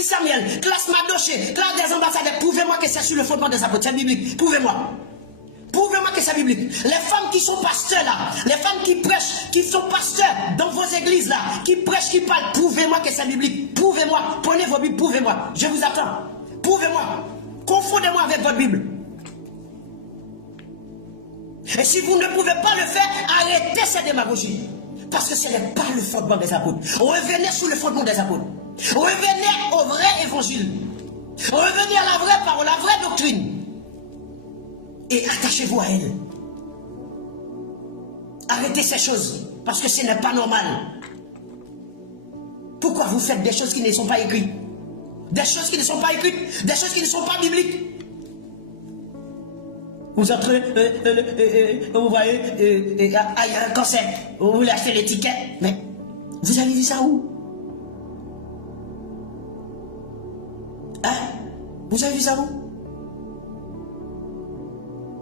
Guy Samuel, classe Madoché, classe des ambassadeurs, prouvez-moi que c'est sur le fondement des apôtres, c'est biblique, prouvez-moi. Prouvez-moi que c'est biblique. Les femmes qui sont pasteurs là, les femmes qui prêchent, qui sont pasteurs dans vos églises là, qui prêchent, qui parlent, prouvez-moi que c'est biblique. Prouvez-moi. Prenez vos Bibles, prouvez-moi. Je vous attends. Prouvez-moi. Confondez-moi avec votre Bible. Et si vous ne pouvez pas le faire, arrêtez cette démagogie. Parce que ce n'est pas le fondement des apôtres. Revenez sous le fondement des apôtres. Revenez au vrai évangile. Revenez à la vraie parole, la vraie doctrine. Et attachez-vous à elle. Arrêtez ces choses, parce que ce n'est pas normal. Pourquoi vous faites des choses qui ne sont pas écrites? Des choses qui ne sont pas écrites, des choses qui ne sont pas bibliques. Vous entrez, vous voyez, il y a un concert, vous voulez acheter les tickets, mais vous avez vu ça où? Hein? Vous avez vu ça où?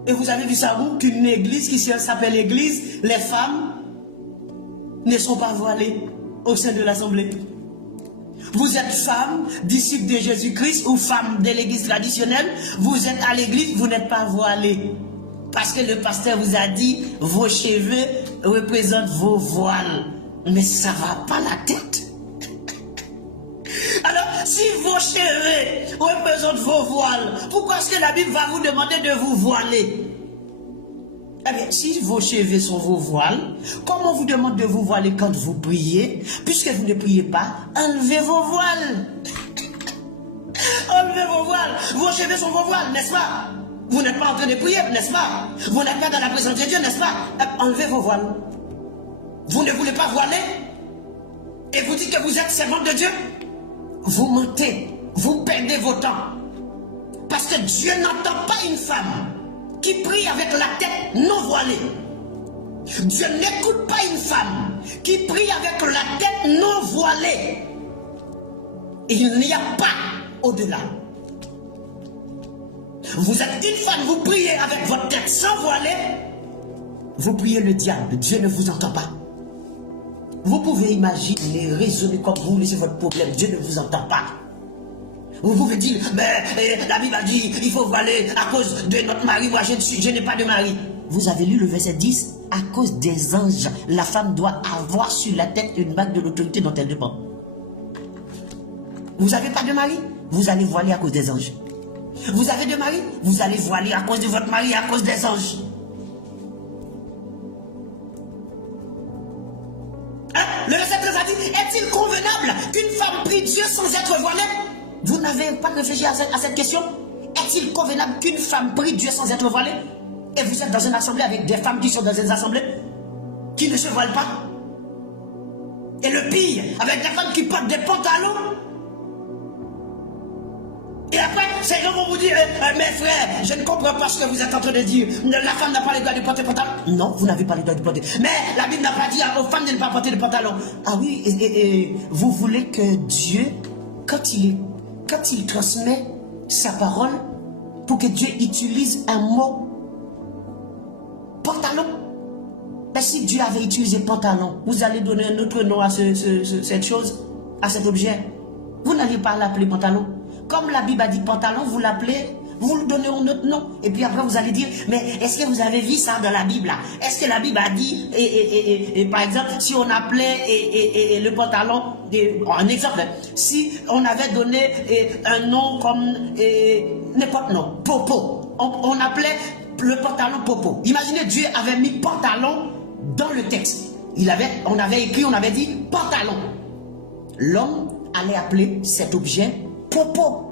Et vous avez vu ça où? Qu'une église qui s'appelle église, les femmes ne sont pas voilées au sein de l'assemblée. Vous êtes femme, disciple de Jésus-Christ ou femme de l'église traditionnelle, vous êtes à l'église, vous n'êtes pas voilée. Parce que le pasteur vous a dit, vos cheveux représentent vos voiles. Mais ça ne va pas la tête. Alors, si vos cheveux représentent vos voiles, pourquoi est-ce que la Bible va vous demander de vous voiler? Eh bien, si vos cheveux sont vos voiles, comment on vous demande de vous voiler quand vous priez? Puisque vous ne priez pas, enlevez vos voiles. Enlevez vos voiles. Vos cheveux sont vos voiles, n'est-ce pas? Vous n'êtes pas en train de prier, n'est-ce pas? Vous n'êtes pas dans la présence de Dieu, n'est-ce pas? Enlevez vos voiles. Vous ne voulez pas voiler? Et vous dites que vous êtes servante de Dieu? Vous mentez. Vous perdez vos temps. Parce que Dieu n'entend pas une femme qui prie avec la tête non voilée. Dieu n'écoute pas une femme qui prie avec la tête non voilée. Il n'y a pas au-delà. Vous êtes une femme, vous priez avec votre tête sans voilée, vous priez le diable, Dieu ne vous entend pas. Vous pouvez imaginer, raisonner comme vous voulez sur votre problème, Dieu ne vous entend pas. Vous pouvez dire, mais la Bible a dit, il faut voiler à cause de notre mari, moi je n'ai pas de mari. Vous avez lu le verset 10, à cause des anges, la femme doit avoir sur la tête une marque de l'autorité dont elle dépend. Vous n'avez pas de mari, vous allez voiler à cause des anges. Vous avez de mari, vous allez voiler à cause de votre mari, à cause des anges. Hein? Le verset 13 a dit, est-il convenable qu'une femme prie Dieu sans être voilée? Vous n'avez pas réfléchi à cette question? Est-il convenable qu'une femme prie Dieu sans être voilée? Et vous êtes dans une assemblée avec des femmes qui sont dans une assemblée qui ne se voilent pas. Et le pire, avec des femmes qui portent des pantalons. Et après, ces gens vont vous dire, mes frères, je ne comprends pas ce que vous êtes en train de dire. La femme n'a pas le droit de porter pantalon. Non, vous n'avez pas le droit de porter. Mais la Bible n'a pas dit aux femmes de ne pas porter de pantalon. Ah oui, et vous voulez que Dieu, quand il transmet sa parole, pour que Dieu utilise un mot, pantalon. Et si Dieu avait utilisé pantalon, vous allez donner un autre nom à cette chose, à cet objet. Vous n'allez pas l'appeler pantalon. Comme la Bible a dit pantalon, vous l'appelez, vous lui donnez un autre nom. Et puis après, vous allez dire, mais est-ce que vous avez vu ça dans la Bible là? Est-ce que la Bible a dit, et par exemple, si on appelait le pantalon, un exemple, si on avait donné un nom comme n'importe nom, popo, on appelait le pantalon popo. Imaginez, Dieu avait mis pantalon dans le texte. On avait écrit, on avait dit pantalon. L'homme allait appeler cet objet popo.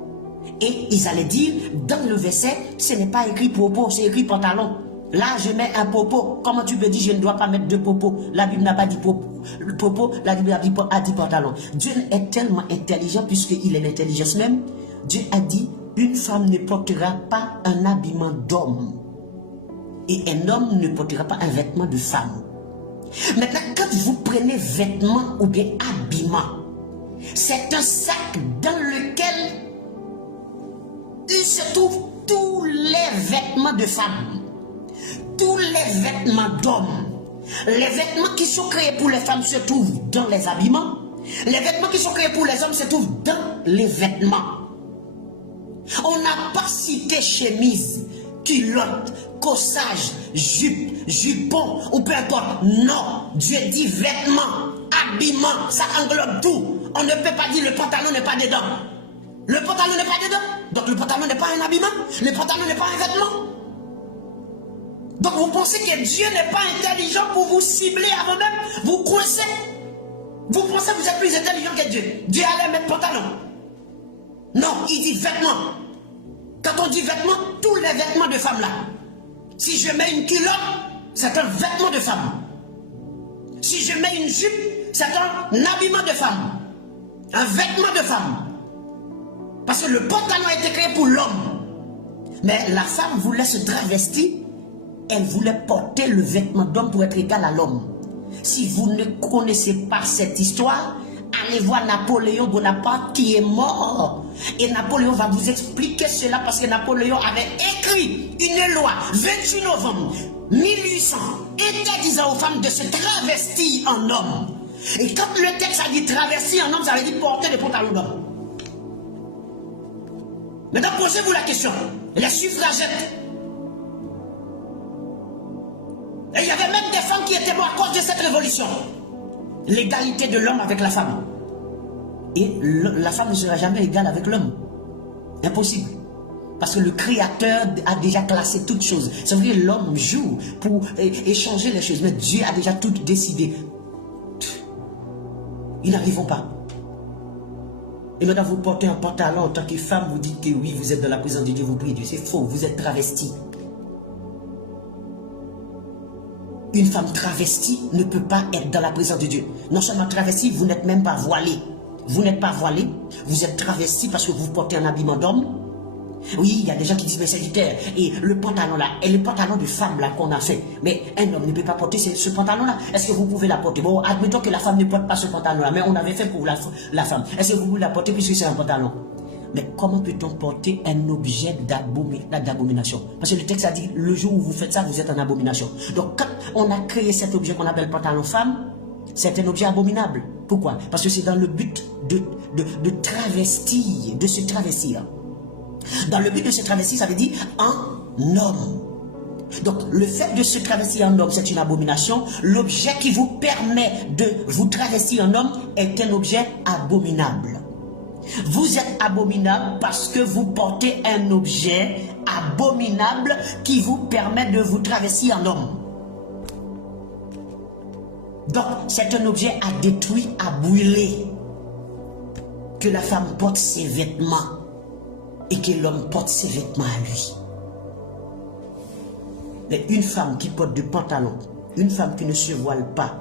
Et ils allaient dire, dans le verset, ce n'est pas écrit popo, c'est écrit pantalon. Là, je mets un popo. Comment tu peux dire, je ne dois pas mettre de popo? La Bible n'a pas dit popo. Le popo, la Bible a dit pantalon. Dieu est tellement intelligent, puisqu'il est l'intelligence même. Dieu a dit, une femme ne portera pas un habillement d'homme. Et un homme ne portera pas un vêtement de femme. Maintenant, quand vous prenez vêtement ou bien habillement, c'est un sac dans lequel il se trouve tous les vêtements de femmes, tous les vêtements d'hommes. Les vêtements qui sont créés pour les femmes se trouvent dans les habillements. Les vêtements qui sont créés pour les hommes se trouvent dans les vêtements. On n'a pas cité chemise, culotte, corsage, jupe, jupon ou peu importe. Non, Dieu dit vêtements, habillement, ça englobe tout. On ne peut pas dire le pantalon n'est pas dedans. Le pantalon n'est pas dedans. Donc le pantalon n'est pas un habillement. Le pantalon n'est pas un vêtement. Donc vous pensez que Dieu n'est pas intelligent pour vous cibler à vous-même, vous coincez. Vous pensez que vous êtes plus intelligent que Dieu. Dieu allait mettre pantalon. Non, il dit vêtements. Quand on dit vêtements, tous les vêtements de femme là. Si je mets une culotte, c'est un vêtement de femme. Si je mets une jupe, c'est un habillement de femme. Un vêtement de femme. Parce que le pantalon a été créé pour l'homme. Mais la femme voulait se travestir. Elle voulait porter le vêtement d'homme pour être égal à l'homme. Si vous ne connaissez pas cette histoire, allez voir Napoléon Bonaparte qui est mort. Et Napoléon va vous expliquer cela parce que Napoléon avait écrit une loi 28 novembre 1800 interdisant aux femmes de se travestir en homme. Et quand le texte a dit travestir en homme, ça veut dire porter des pantalons d'homme. Maintenant, posez-vous la question. Les suffragettes. Et il y avait même des femmes qui étaient mortes à cause de cette révolution. L'égalité de l'homme avec la femme. Et la femme ne sera jamais égale avec l'homme. Impossible. Parce que le Créateur a déjà classé toutes choses. Ça veut dire que l'homme joue pour échanger les choses. Mais Dieu a déjà tout décidé. Ils n'arriveront pas. Et maintenant vous portez un pantalon en tant que femme, vous dites que oui, vous êtes dans la présence de Dieu, vous priez Dieu. C'est faux, vous êtes travesti. Une femme travestie ne peut pas être dans la présence de Dieu. Non seulement travestie, vous n'êtes même pas voilée. Vous n'êtes pas voilé, vous êtes travesti parce que vous portez un habillement d'homme. Oui, il y a des gens qui disent, mais c'est littéraire. Et le pantalon là, et le pantalon de femme là qu'on a fait. Mais un homme ne peut pas porter ce pantalon là. Est-ce que vous pouvez la porter? Bon, admettons que la femme ne porte pas ce pantalon là, mais on avait fait pour la femme. Est-ce que vous pouvez la porter puisque c'est un pantalon? Mais comment peut-on porter un objet d'abomination? Parce que le texte a dit, le jour où vous faites ça, vous êtes en abomination. Donc quand on a créé cet objet qu'on appelle pantalon femme, c'est un objet abominable. Pourquoi? Parce que c'est dans le but de travestir, de se travestir. Dans le but de se travestir, ça veut dire en homme. Donc, le fait de se travestir en homme, c'est une abomination. L'objet qui vous permet de vous travestir en homme est un objet abominable. Vous êtes abominable parce que vous portez un objet abominable qui vous permet de vous travestir en homme. Donc, c'est un objet à détruire, à brûler. Que la femme porte ses vêtements et que l'homme porte ses vêtements à lui. Mais une femme qui porte du pantalon, une femme qui ne se voile pas,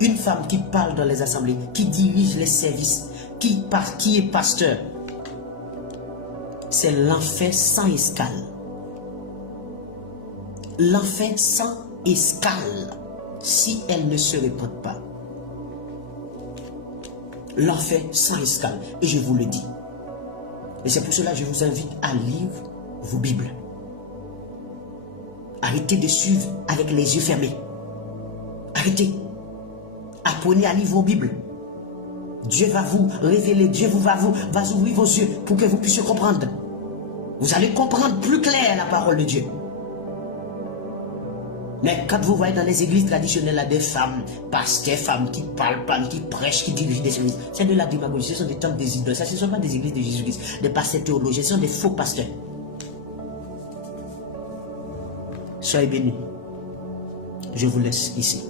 une femme qui parle dans les assemblées, qui dirige les services, qui est pasteur, c'est l'enfer sans escale. L'enfer sans escale. Si elle ne se répand pas. L'enfer sans escale. Et je vous le dis. Et c'est pour cela que je vous invite à lire vos Bibles. Arrêtez de suivre avec les yeux fermés. Arrêtez. Apprenez à lire vos Bibles. Dieu va vous révéler, Dieu va ouvrir vos yeux pour que vous puissiez comprendre. Vous allez comprendre plus clair la parole de Dieu. Mais quand vous voyez dans les églises traditionnelles des femmes, pasteurs, femmes qui parlent, qui prêchent, qui dirigent des églises, c'est de la démagogie, ce sont des temples des idoles. Ça, ce ne sont pas des églises de Jésus-Christ, des pasteurs théologiens, ce sont des faux pasteurs. Soyez bénis. Je vous laisse ici,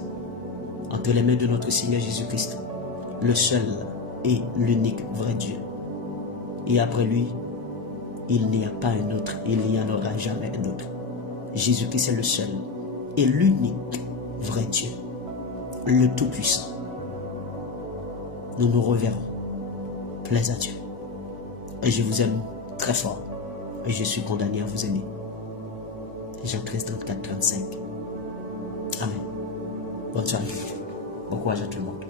entre les mains de notre Seigneur Jésus-Christ, le seul et l'unique vrai Dieu. Et après lui, il n'y a pas un autre, il n'y en aura jamais un autre. Jésus-Christ est le seul et l'unique vrai Dieu, le Tout-Puissant. Nous nous reverrons. Plaise à Dieu. Et je vous aime très fort. Et je suis condamné à vous aimer. Jean 13, 34, 35. Amen. Bonne soirée. Bon courage à tout le monde.